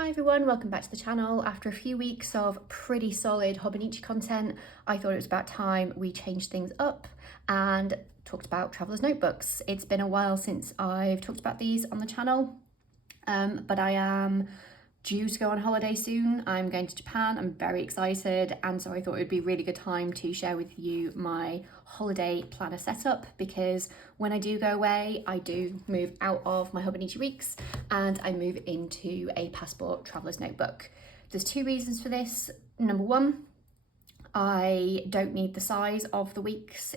Hi everyone, welcome back to the channel. After a few weeks of pretty solid Hobonichi content, I thought it was about time we changed things up and talked about traveller's notebooks. It's been a while since I've talked about these on the channel, but I am due to go on holiday soon. I'm going to Japan. I'm very excited, and so I thought it would be a really good time to share with you my holiday planner setup, because when I do go away, I do move out of my Hobonichi weeks and I move into a passport traveller's notebook. There's two reasons for this. Number one, I don't need the size of the weeks.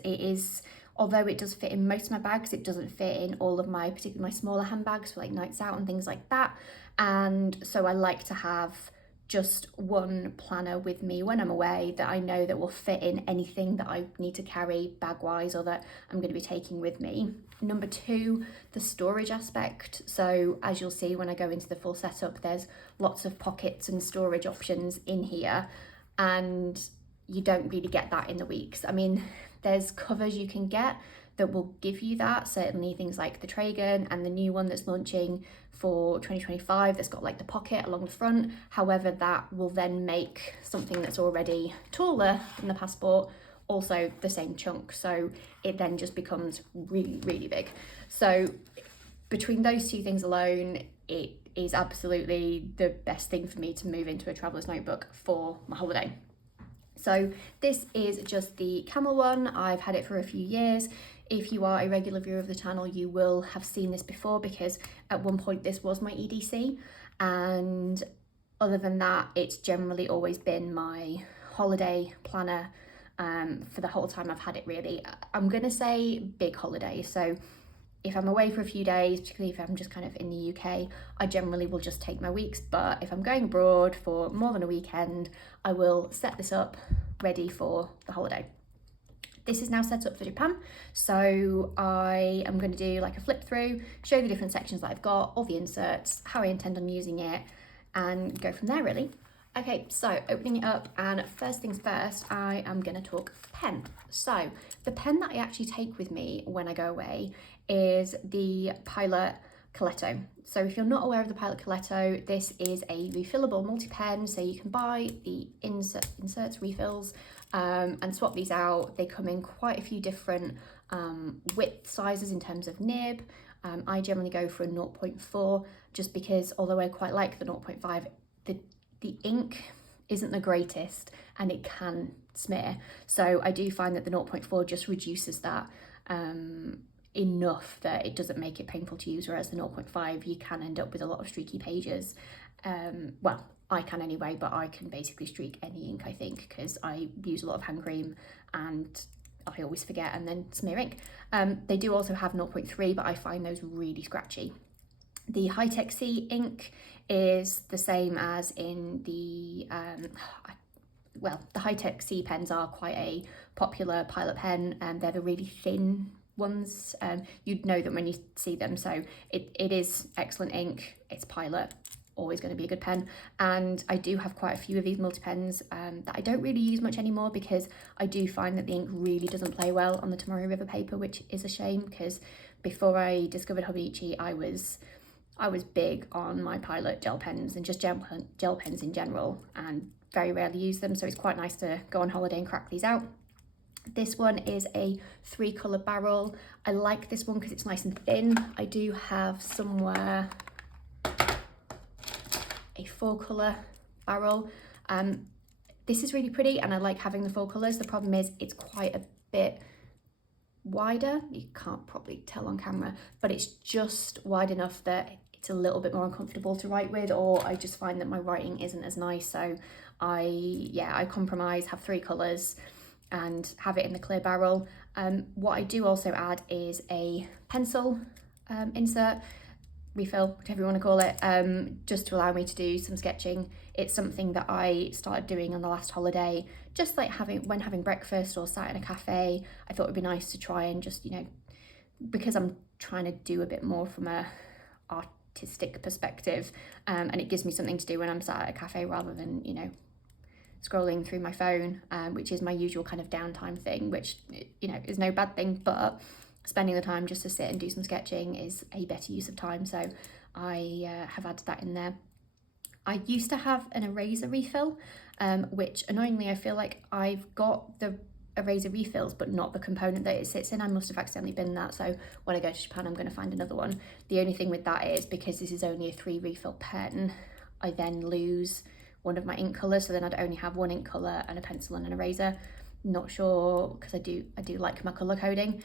Although it does fit in most of my bags, it doesn't fit in all of my, particularly my smaller handbags for like nights out and things like that. And so I like to have just one planner with me when I'm away that I know that will fit in anything that I need to carry bag-wise or that I'm going to be taking with me. Number two, the storage aspect. So as you'll see when I go into the full setup, there's lots of pockets and storage options in here, and you don't really get that in the weeks. I mean, there's covers you can get that will give you that, certainly things like the Traeger and the new one that's launching for 2025 that's got like the pocket along the front. However, that will then make something that's already taller than the passport also the same chunk, so it then just becomes really big. So between those two things alone, it is absolutely the best thing for me to move into a traveller's notebook for my holiday. So this is just the Camel one. I've had it for a few years. If you are a regular viewer of the channel, you will have seen this before, because at one point this was my EDC, and other than that, it's generally always been my holiday planner for the whole time I've had it, really. I'm gonna say big holidays. So if I'm away for a few days, particularly if I'm just kind of in the UK, I generally will just take my weeks. But if I'm going abroad for more than a weekend, I will set this up ready for the holiday. This is now set up for Japan, so I am going to do like a flip through, show the different sections that I've got, all the inserts, how I intend on using it, and go from there really. Okay, so opening it up, and first things first, I am going to talk pen. So the pen that I actually take with me when I go away is the Pilot Coletto. So if you're not aware of the Pilot Coletto, this is a refillable multi-pen, so you can buy the inserts refills and swap these out. They come in quite a few different width sizes in terms of nib. I generally go for a 0.4 just because, although I quite like the 0.5, the ink isn't the greatest and it can smear. So I do find that the 0.4 just reduces that enough that it doesn't make it painful to use, whereas the 0.5 you can end up with a lot of streaky pages. Well, I can anyway, but I can basically streak any ink, I think, because I use a lot of hand cream and I always forget and then smear ink. They do also have 0.3, but I find those really scratchy. The Hi-Tec C ink is the same as in the, well, the Hi-Tec C pens are quite a popular Pilot pen, and they're the really thin ones. You'd know them when you see them, so it is excellent ink. It's Pilot, always going to be a good pen. And I do have quite a few of these multi-pens that I don't really use much anymore, because I do find that the ink really doesn't play well on the Tomoe River paper, which is a shame, because before I discovered Hobonichi, I was big on my Pilot gel pens and just gel pens in general, and very rarely use them, so it's quite nice to go on holiday and crack these out. This one is a 3-colour barrel. I like this one because it's nice and thin. I do have somewhere a 4-colour barrel. This is really pretty and I like having the 4 colours. The problem is it's quite a bit wider. You can't probably tell on camera, but it's just wide enough that it's a little bit more uncomfortable to write with, or I just find that my writing isn't as nice. So I compromise, have 3 colours and have it in the clear barrel. What I do also add is a pencil insert, refill, whatever you want to call it, just to allow me to do some sketching. It's something that I started doing on the last holiday, just like when having breakfast or sat in a cafe. I thought it'd be nice to try and just, you know, because I'm trying to do a bit more from a artistic perspective, and it gives me something to do when I'm sat at a cafe rather than, you know, scrolling through my phone, which is my usual kind of downtime thing, which, you know, is no bad thing, but spending the time just to sit and do some sketching is a better use of time. So I have added that in there. I used to have an eraser refill, which annoyingly I feel like I've got the eraser refills but not the component that it sits in. I must have accidentally binned that, so when I go to Japan I'm going to find another one. The only thing with that is because this is only a 3 refill pen, I then lose one of my ink colours, so then I'd only have one ink colour and a pencil and an eraser. Not sure, because I do like my colour coding,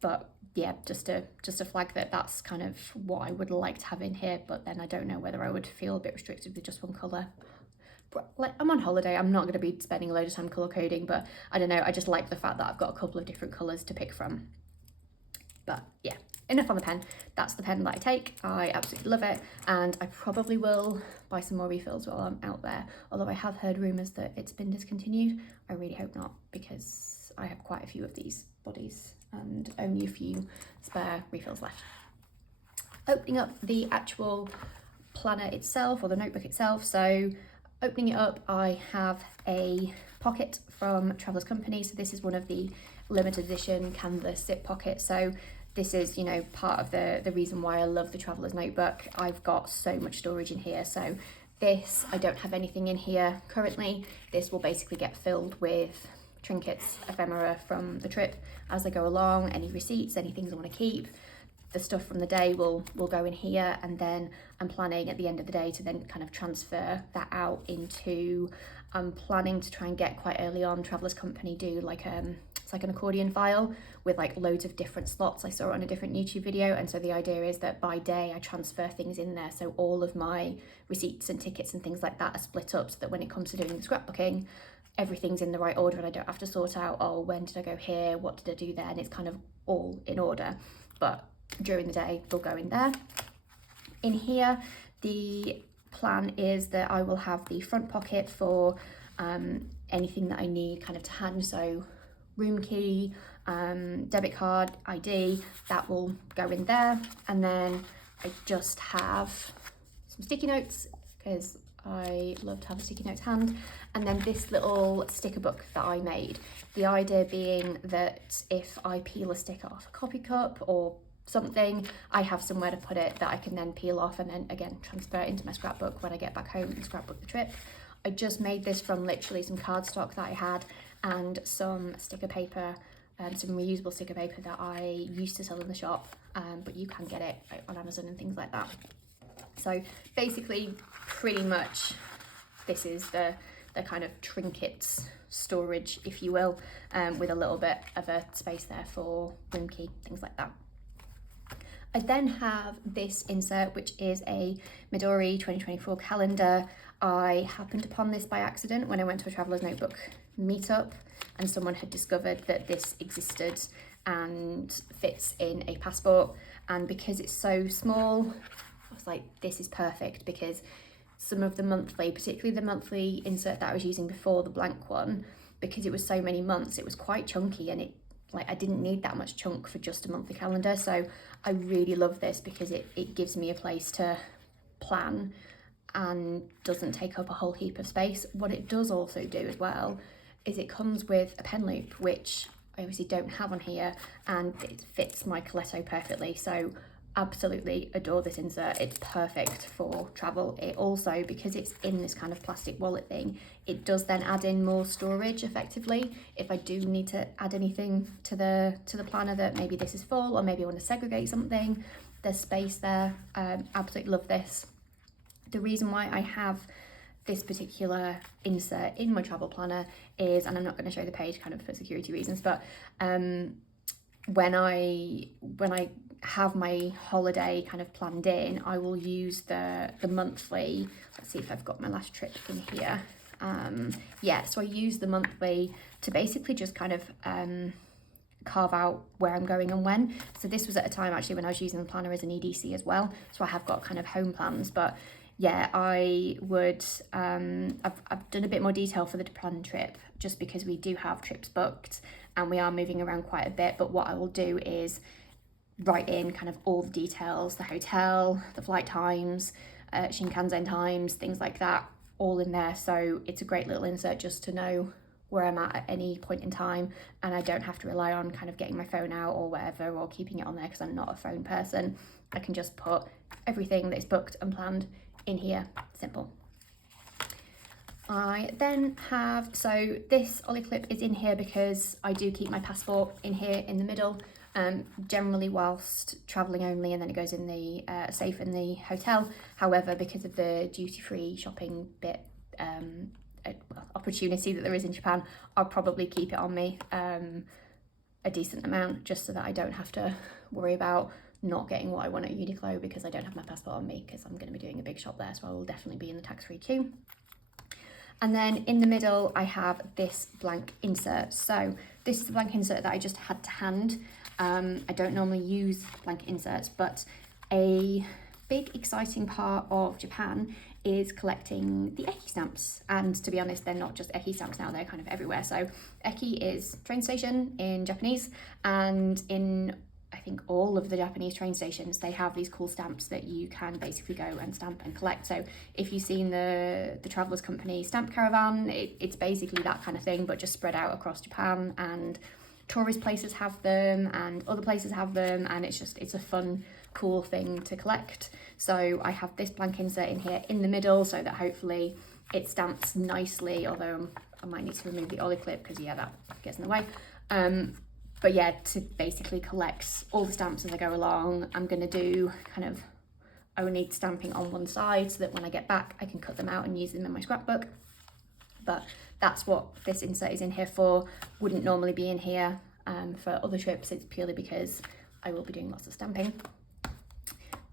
but yeah, just to flag that that's kind of what I would like to have in here, but then I don't know whether I would feel a bit restricted with just one colour. Like, I'm on holiday, I'm not going to be spending a load of time colour coding, but I don't know, I just like the fact that I've got a couple of different colours to pick from. But yeah, enough on the pen. That's the pen that I take. I absolutely love it, and I probably will buy some more refills while I'm out there, although I have heard rumours that it's been discontinued. I really hope not, because I have quite a few of these bodies and only a few spare refills left. Opening up the actual planner itself, or the notebook itself, so opening it up, I have a pocket from Traveller's Company. So this is one of the limited edition canvas zip pockets. So this is, you know, part of the reason why I love the Traveller's Notebook. I've got so much storage in here. So this, I don't have anything in here currently. This will basically get filled with trinkets, ephemera from the trip as I go along, any receipts, any things I want to keep. The stuff from the day will go in here, and then I'm planning at the end of the day to then kind of transfer that out into, I'm planning to try and get quite early on, Traveller's Company do like it's like an accordion file with like loads of different slots. I saw it on a different YouTube video, and so the idea is that by day I transfer things in there, so all of my receipts and tickets and things like that are split up, so that when it comes to doing the scrapbooking, everything's in the right order and I don't have to sort out, oh, when did I go here, what did I do there, and it's kind of all in order. But during the day they'll go in there. In here, the plan is that I will have the front pocket for anything that I need kind of to hand, so room key, debit card, ID, that will go in there. And then I just have some sticky notes, because I love to have a sticky notes hand, and then this little sticker book that I made. The idea being that if I peel a sticker off a coffee cup or something, I have somewhere to put it that I can then peel off and then again transfer it into my scrapbook when I get back home and scrapbook the trip. I just made this from literally some cardstock that I had and some sticker paper, some reusable sticker paper that I used to sell in the shop, but you can get it on Amazon and things like that. So basically, pretty much this is the kind of trinkets storage, if you will, with a little bit of a space there for room key, things like that. I then have this insert, which is a Midori 2024 calendar. I happened upon this by accident when I went to a Traveller's Notebook meetup, and someone had discovered that this existed and fits in a passport. And because it's so small, I was like, this is perfect, because some of the monthly, particularly the monthly insert that I was using before, the blank one, because it was so many months, it was quite chunky, and I didn't need that much chunk for just a monthly calendar. So I really love this because it gives me a place to plan and doesn't take up a whole heap of space. What it does also do as well is it comes with a pen loop, which I obviously don't have on here, and it fits my Coletto perfectly. So absolutely adore this insert. It's perfect for travel. It also, because it's in this kind of plastic wallet thing, it does then add in more storage effectively. If I do need to add anything to the planner, that maybe this is full, or maybe I want to segregate something, there's space there. Absolutely love this. The reason why I have this particular insert in my travel planner is, and I'm not going to show the page kind of for security reasons, but when I have my holiday kind of planned in, I will use the monthly. Let's see if I've got my last trip in here. Yeah, so I use the monthly to basically just kind of carve out where I'm going and when. So this was at a time actually when I was using the planner as an EDC as well, so I have got kind of home plans. But yeah, I would I've done a bit more detail for the Japan trip, just because we do have trips booked and we are moving around quite a bit. But what I will do is write in kind of all the details, the hotel, the flight times, Shinkansen times, things like that, all in there. So it's a great little insert just to know where I'm at any point in time, and I don't have to rely on kind of getting my phone out or whatever, or keeping it on there, because I'm not a phone person. I can just put everything that is booked and planned in here, simple. I then have, so this ollie clip is in here because I do keep my passport in here in the middle, generally whilst travelling only, and then it goes in the safe in the hotel. However, because of the duty-free shopping bit opportunity that there is in Japan, I'll probably keep it on me a decent amount, just so that I don't have to worry about not getting what I want at Uniqlo because I don't have my passport on me, because I'm going to be doing a big shop there, so I will definitely be in the tax-free queue. And then in the middle, I have this blank insert. So this is the blank insert that I just had to hand. I don't normally use blank inserts, but a big exciting part of Japan is collecting the eki stamps. And to be honest, they're not just eki stamps now, they're kind of everywhere. So eki is train station in Japanese, and in I think all of the Japanese train stations, they have these cool stamps that you can basically go and stamp and collect. So if you've seen the Travellers Company stamp caravan, it's basically that kind of thing, but just spread out across Japan, and tourist places have them and other places have them, and it's a fun, cool thing to collect. So I have this blank insert in here in the middle so that hopefully it stamps nicely, although I might need to remove the ollie clip because yeah, that gets in the way. But yeah, to basically collect all the stamps as I go along, I'm going to do kind of only stamping on one side so that when I get back I can cut them out and use them in my scrapbook. But that's what this insert is in here for. Wouldn't normally be in here for other trips. It's purely because I will be doing lots of stamping.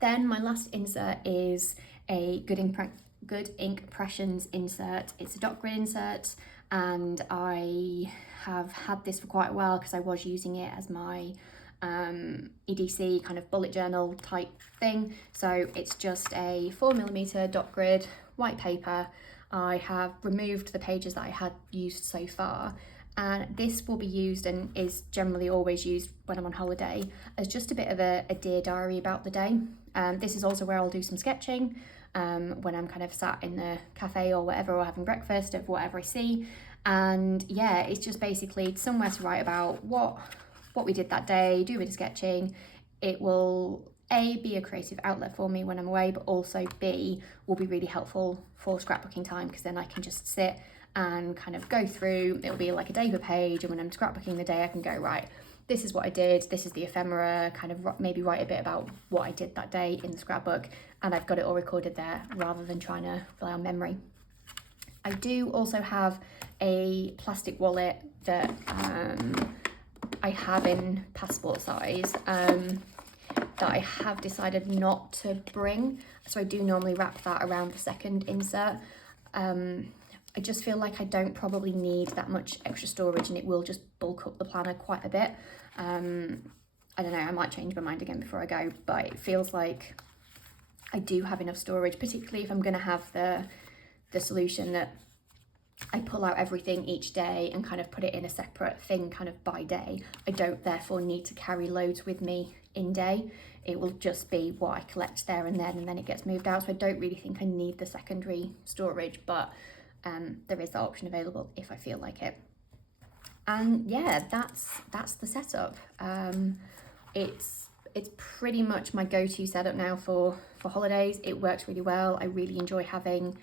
Then my last insert is a Good Ink Impressions insert. It's a dot grid insert, and I have had this for quite a while because I was using it as my EDC kind of bullet journal type thing. So it's just a 4mm dot grid, white paper. I have removed the pages that I had used so far, and this will be used and is generally always used when I'm on holiday as just a bit of a dear diary about the day. This is also where I'll do some sketching when I'm kind of sat in the cafe or whatever, or having breakfast of whatever I see. And yeah, it's just basically somewhere to write about what we did that day, do a bit of sketching. It will A, be a creative outlet for me when I'm away, but also B, will be really helpful for scrapbooking time, because then I can just sit and kind of go through. It'll be like a day per page, and when I'm scrapbooking the day I can go, right, this is what I did, this is the ephemera, kind of maybe write a bit about what I did that day in the scrapbook, and I've got it all recorded there rather than trying to rely on memory. I do also have a plastic wallet that I have in passport size that I have decided not to bring. So I do normally wrap that around the second insert. I just feel like I don't probably need that much extra storage, and it will just bulk up the planner quite a bit. I don't know, I might change my mind again before I go, but it feels like I do have enough storage, particularly if I'm going to have the solution that I pull out everything each day and kind of put it in a separate thing kind of by day. I don't therefore need to carry loads with me in day. It will just be what I collect there and then it gets moved out. So I don't really think I need the secondary storage, but there is that option available if I feel like it. And yeah, that's the setup. It's pretty much my go-to setup now for holidays. It works really well. I really enjoy having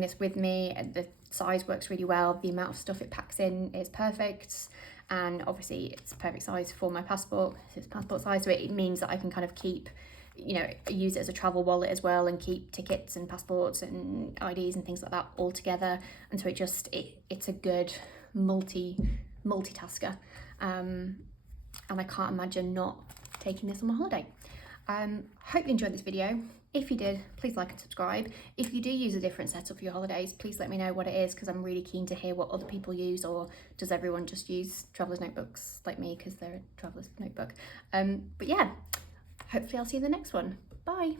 this with me. The size works really well. The amount of stuff it packs in is perfect, and obviously it's perfect size for my passport. It's passport size, so it means that I can kind of keep, you know, use it as a travel wallet as well, and keep tickets and passports and IDs and things like that all together. And so it's a good multitasker, and I can't imagine not taking this on my holiday. Hope you enjoyed this video. If you did, please like and subscribe. If you do use a different setup for your holidays, please let me know what it is, because I'm really keen to hear what other people use, or does everyone just use traveller's notebooks like me because they're a traveller's notebook. But yeah, hopefully I'll see you in the next one. Bye.